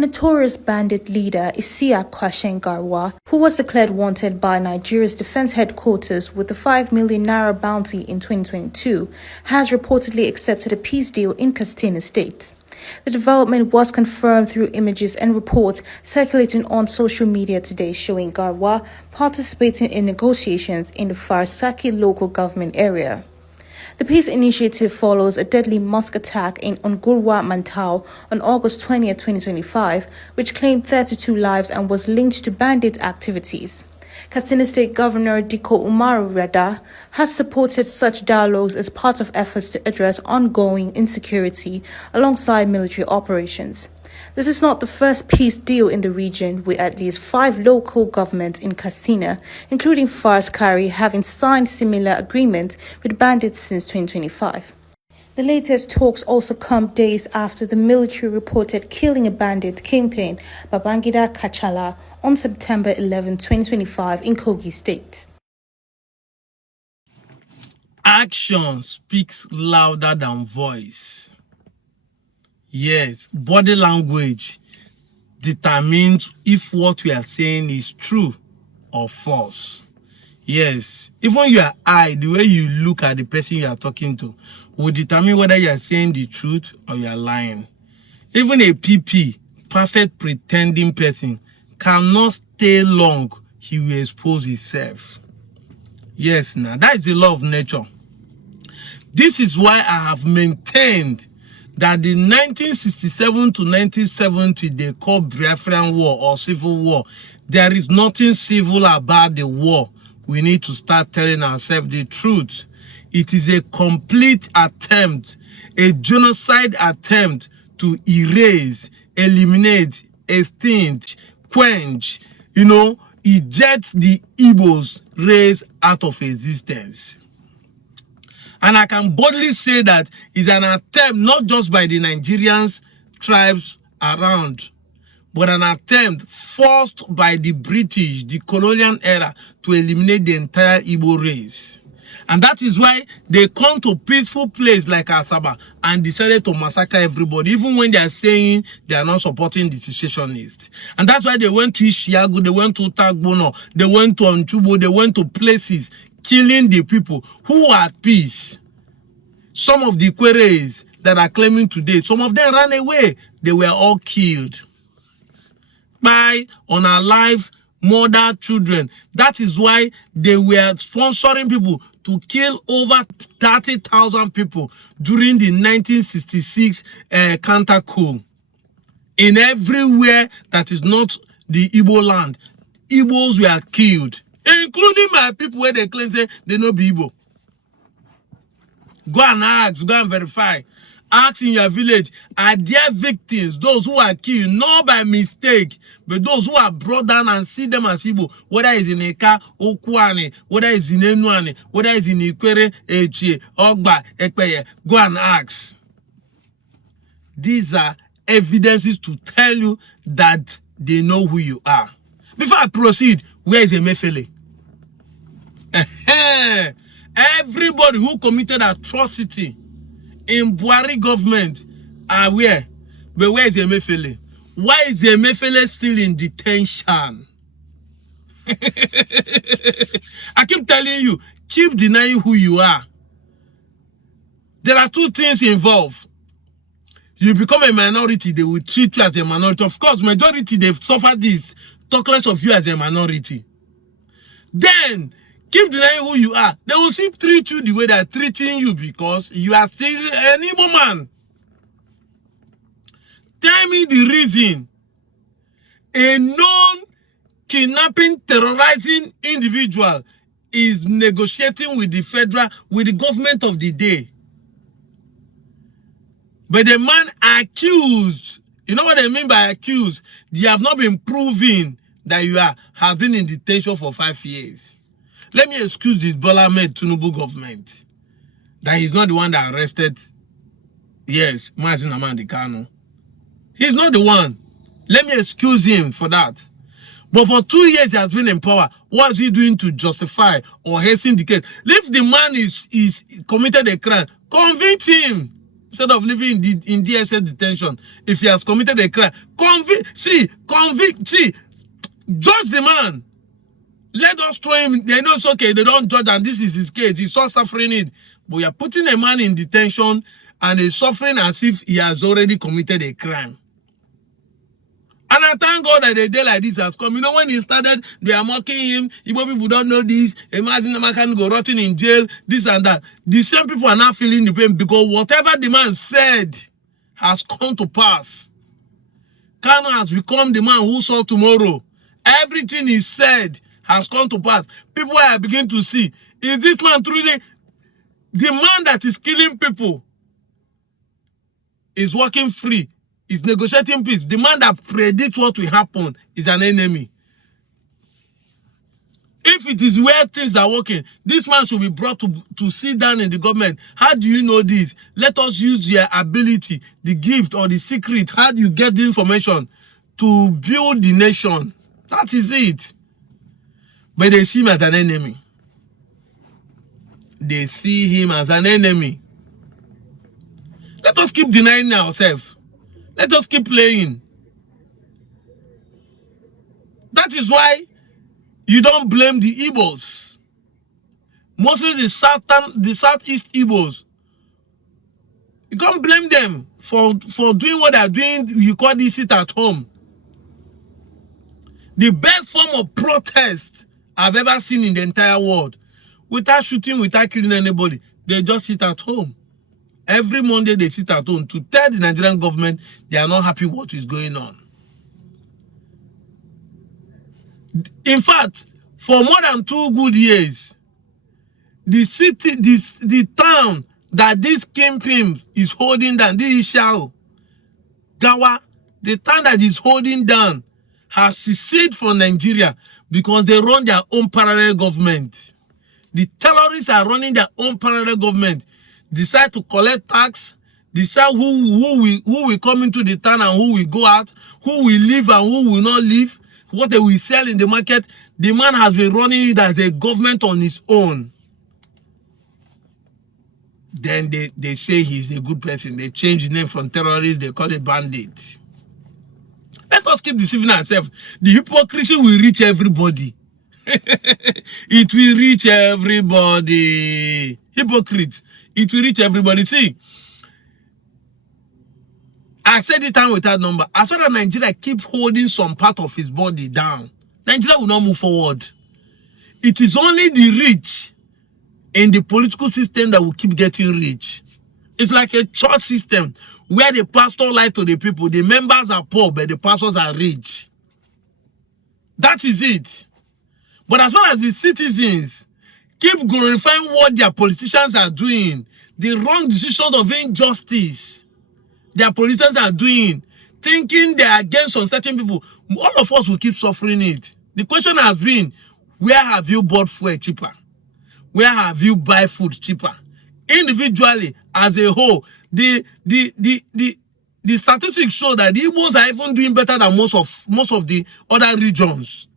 Notorious bandit leader Isia Kwashengarwa, who was declared wanted by Nigeria's defense headquarters with a 5 million naira bounty in 2022, has reportedly accepted a peace deal in Katsina state. The development was confirmed through images and reports circulating on social media today showing Garwa participating in negotiations in the Farsaki local government area. The peace initiative follows a deadly mosque attack in Ongurwa Mantau on August 20, 2025, which claimed 32 lives and was linked to bandit activities. Katsina State Governor Diko Umaru Rada has supported such dialogues as part of efforts to address ongoing insecurity alongside military operations. This is not the first peace deal in the region, with at least 5 local governments in Katsina, including Farskari, having signed similar agreements with bandits since 2025. The latest talks also come days after the military reported killing a bandit kingpin, Babangida Kachala, on September 11, 2025 in Kogi State. Action speaks louder than voice. Yes, body language determines if what we are saying is true or false. Yes, even your eye, the way you look at the person you are talking to, will determine whether you are saying the truth or you are lying. Even a PP, perfect pretending person, cannot stay long. He will expose himself. Yes, now that is the law of nature. This is why I have maintained that the 1967 to 1970 they call Biafran War or Civil War, there is nothing civil about the war. We need to start telling ourselves the truth. It is a complete attempt, a genocide attempt to erase, eliminate, extinct, quench, eject the Igbos race out of existence. And I can boldly say that it's an attempt not just by the Nigerians tribes around, but an attempt forced by the British, the colonial era, to eliminate the entire Igbo race. And that is why they come to a peaceful place like Asaba and decided to massacre everybody, even when they are saying they are not supporting the secessionists. And that's why they went to Ishiagu, they went to Tagbono, they went to Onchubo, they went to places killing the people who are at peace. Some of the Queres that are claiming today, some of them ran away. They were all killed by unalive murder children. That is why they were sponsoring people to kill over 30,000 people during the 1966 counter coup. In everywhere that is not the Igbo land, Igbos were killed, including my people where they claim say they no be Igbo. Go and ask, go and verify. Ask in your village, are there victims, those who are killed, not by mistake, but those who are brought down and see them as Igbo, whether it's in Eka, Okuane, whether it's in Enuane, whether it's in Ikwere, Eche, Ogba, Ekpeye. Go and ask. These are evidences to tell you that they know who you are. Before I proceed, where is Emefiele? Everybody who committed atrocity in Buhari government are where? But where is Emefiele? Why is Emefiele still in detention? I keep telling you, keep denying who you are. There are 2 things involved. You become a minority, they will treat you as a minority. Of course, majority, they've suffered this. Talk less of you as a minority. Then, keep denying who you are. They will still treat you the way they're treating you because you are still an Igbo man. Tell me the reason a non-kidnapping, terrorizing individual is negotiating with the government of the day. But the man accused, you know what I mean by accused? They have not been proven that you have been in detention for 5 years. Let me excuse the Bola Ahmed Tinubu government that he's not the one that arrested, yes, Mazin Amandi Kano. He's not the one. Let me excuse him for that. But for 2 years he has been in power. What is he doing to justify or hasten the case? If the man is committed a crime, convict him. instead of living in DSS detention. If he has committed a crime, judge the man. Let us throw him. They know it's okay. They don't judge, and this is his case. He's not suffering it. But we are putting a man in detention and he's suffering as if he has already committed a crime. And I thank God that a day like this has come. You know, when he started, they are mocking him. Igbo people don't know this. Imagine the man can go rotting in jail, this and that. The same people are not feeling the pain because whatever the man said has come to pass. Kanu has become the man who saw tomorrow. Everything he said has come to pass. People are beginning to see, is this man truly the man that is killing people? Is working free, is negotiating peace. The man that predicts what will happen is an enemy. If it is where things are working, this man should be brought to sit down in the government. How do you know this? Let us use your ability, the gift or the secret. How do you get the information to build the nation? That is it. But they see him as an enemy. They see him as an enemy. Let us keep denying ourselves. Let us keep playing. That is why you don't blame the Igbos. Mostly the Southeast Igbos. You can't blame them for doing what they're doing. You call this sit at home. The best form of protest I've ever seen in the entire world. Without shooting, without killing anybody. They just sit at home. Every Monday they sit at home to tell the Nigerian government they are not happy what is going on. In fact, for more than 2 good years, the city, the town that this kingpin is holding down, this Ishao, Gawa, the town that is holding down, has seceded from Nigeria because they run their own parallel government. The terrorists are running their own parallel government. Decide to collect tax, decide who will come into the town and who will go out, who will live and who will not live, what they will sell in the market. The man has been running it as a government on his own. Then they say he's a good person. They change the name from terrorist, they call it bandit. Let us keep deceiving ourselves. The hypocrisy will reach everybody. It will reach everybody. Hypocrites. It will reach everybody. See, I said it time without number. As far as Nigeria keep holding some part of his body down, Nigeria will not move forward. It is only the rich in the political system that will keep getting rich. It's like a church system where the pastor lies to the people. The members are poor, but the pastors are rich. That is it. But as far as the citizens keep glorifying what their politicians are doing, the wrong decisions of injustice their politicians are doing, thinking they are against some certain people, all of us will keep suffering it. The question has been, where have you bought fuel cheaper? Where have you buy food cheaper? Individually, as a whole, the statistics show that the Igbos are even doing better than most of the other regions.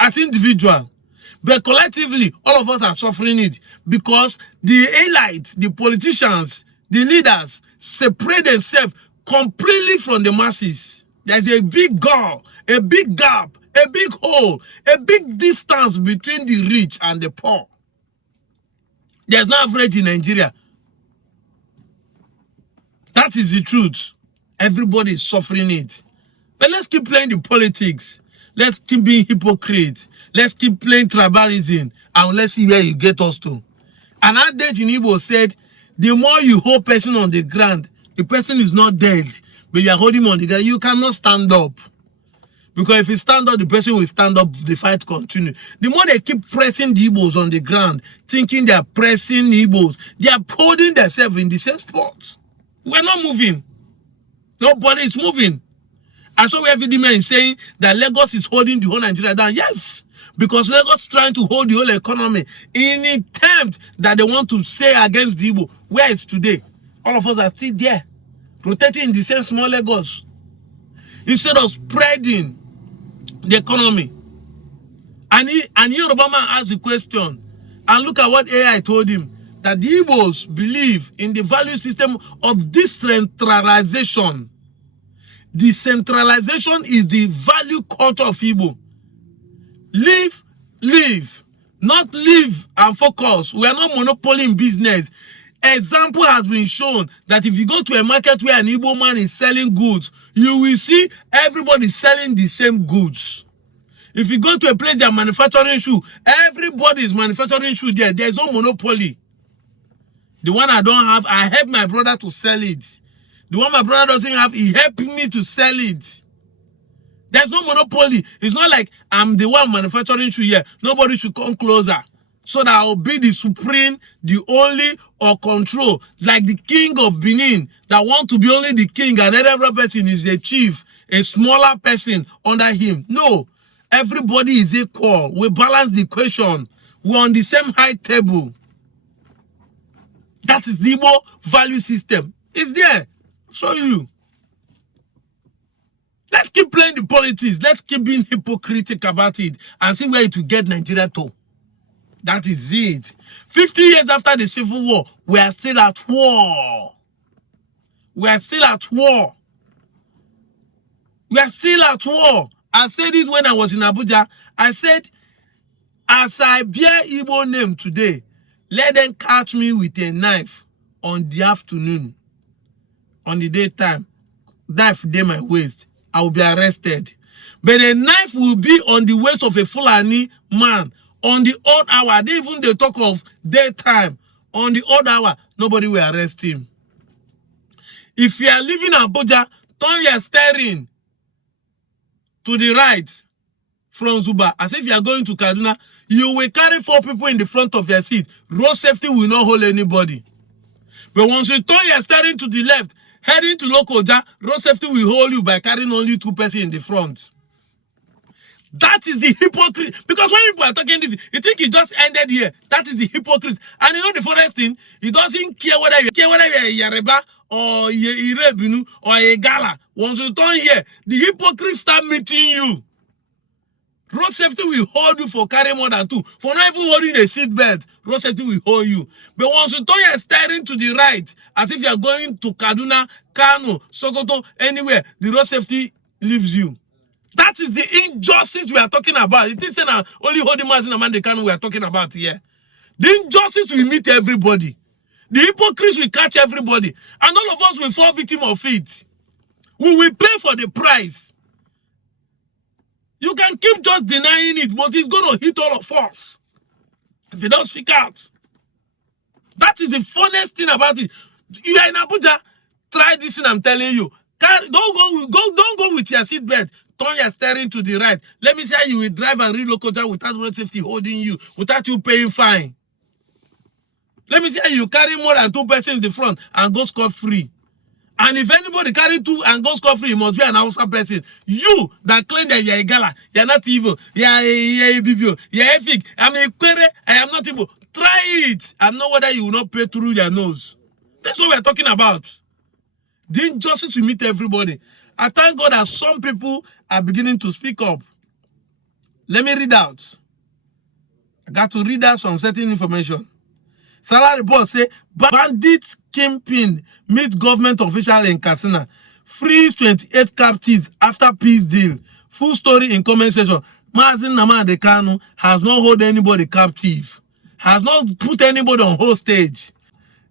As individual. But collectively, all of us are suffering it because the elites, the politicians, the leaders separate themselves completely from the masses. There's a big gap, a big gap, a big hole, a big distance between the rich and the poor. There's no average in Nigeria. That is the truth. Everybody is suffering it. But let's keep playing the politics. Let's keep being hypocrites. Let's keep playing tribalism. And let's see where you get us to. An adage in Igbo said, the more you hold person on the ground, the person is not dead, but you are holding him on the ground, you cannot stand up. Because if you stand up, the person will stand up, the fight continue. The more they keep pressing the Igbos on the ground, thinking they are pressing the Igbos, they are holding themselves in the same spot. We're not moving. Nobody is moving. I saw where men saying that Lagos is holding the whole Nigeria down. Yes, because Lagos is trying to hold the whole economy in an attempt that they want to say against the Igbo. Where is today? All of us are still there, rotating in the same small Lagos. Instead of spreading the economy. And Obama asked the question, and look at what AI told him. that the Igbos believe in the value system of decentralization. Decentralization is the value culture of Igbo. Live, not live and focus. We are not monopoly in business. Example has been shown that if you go to a market where an Igbo man is selling goods, you will see everybody selling the same goods. If you go to a place that are manufacturing shoe, everybody is manufacturing shoe there. There's no monopoly. The one I don't have, I help my brother to sell it. The one my brother doesn't have, he helped me to sell it. There's no monopoly. It's not like I'm the one manufacturing shoe here. Nobody should come closer. So that I'll be the supreme, the only, or control. Like the king of Benin that want to be only the king and every person is a chief, a smaller person under him. No. Everybody is equal. We balance the equation. We're on the same high table. That is the Igbo value system. It's there. I'll show you. Let's keep playing the politics. Let's keep being hypocritical about it and see where it will get Nigeria to. That is it. 50 years after the Civil War, we are still at war. We are still at war. We are still at war. I said it when I was in Abuja. I said, as I bear Igbo name today, let them catch me with a knife on the afternoon, on the daytime. Knife dey my waist. I will be arrested. But a knife will be on the waist of a Fulani man on the odd hour. Even they talk of daytime. On the odd hour, nobody will arrest him. If you are living in Abuja, turn your steering to the right from Zuba. As if you are going to Kaduna, you will carry 4 people in the front of your seat. Road safety will not hold anybody. But once you turn your steering to the left, heading to Lokoja, road safety will hold you by carrying only 2 persons in the front. That is the hypocrisy. Because when people are talking this, you think it just ended here. That is the hypocrisy. And you know the funniest thing? He doesn't care whether you're a Yoruba or a Irebinu or a Gala. Once you turn here, the hypocrites start meeting you. Road safety will hold you for carrying more than 2. For not even holding a seat belt, road safety will hold you. But once you turn your steering to the right, as if you are going to Kaduna, Kano, Sokoto, anywhere, the road safety leaves you. That is the injustice we are talking about. It isn't only holding Mazin and Kano we are talking about here. The injustice will meet everybody. The hypocrites will catch everybody. And all of us will fall victim of it. We will pay for the price. You can keep just denying it, but it's going to hit all of us if you don't speak out. That is the funniest thing about it. You are in Abuja, try this thing I'm telling you. Don't go with your seatbelt. Turn your steering to the right. Let me see how you will drive and relocate without road safety holding you, without you paying fine. Let me see how you carry more than 2 persons in the front and go scot-free. And if anybody carry 2 and go scot-free, it must be an Hausa person. You that claim that you're a Gala, you're not evil, you're a Bibio, you're a fig, I'm a Kwere, I am not evil. Try it and know whether you will not pay through your nose. That's what we're talking about. The injustice will meet everybody. I thank God that some people are beginning to speak up. Let me read out. I got to read out some certain information. Salary report say, Bandit kingpin meet government official in Katsina. Frees 28 captives after peace deal. Full story in comment section. Mazin Nnamdi Kanu has not held anybody captive. Has not put anybody on hostage.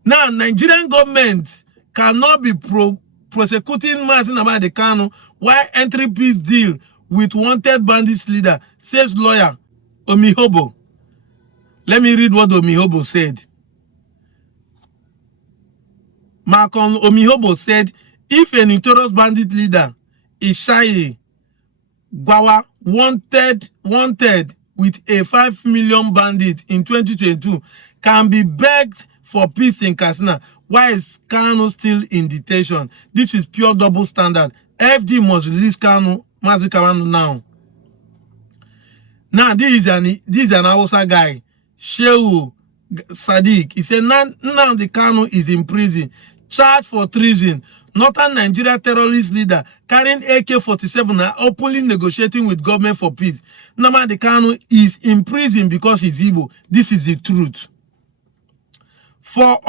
Now, Nigerian government cannot be prosecuting Mazin Nnamdi Kanu while entering peace deal with wanted bandits leader, says lawyer Omihobo. Let me read what Omihobo said. Malcolm Omihobo said, if a notorious bandit leader is Ishayi Gwawa wanted with a 5 million bandit in 2022 can be begged for peace in Katsina, why is Kanu still in detention? This is pure double standard. FD must release Kanu now. Now this is an Hausa guy, Shehu Sadiq. He said now the Kanu is in prison, charged for treason. Northern Nigeria terrorist leader carrying AK-47 and openly negotiating with government for peace. Nnamdi Kanu is in prison because he's Igbo. This is the truth. For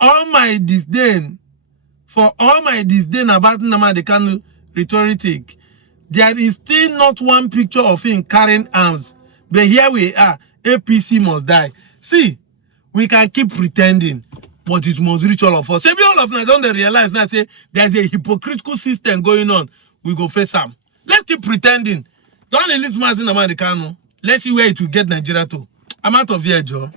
all my disdain, about Nnamdi Kanu rhetoric, there is still not one picture of him carrying arms. But here we are. APC must die. See, we can keep pretending, but it must reach all of us. Maybe all of us don't realize now, say there's a hypocritical system going on. We go face them. Let's keep pretending. Don't release Nnamdi Kanu. Let's see where it will get Nigeria to. I'm out of here, Joe.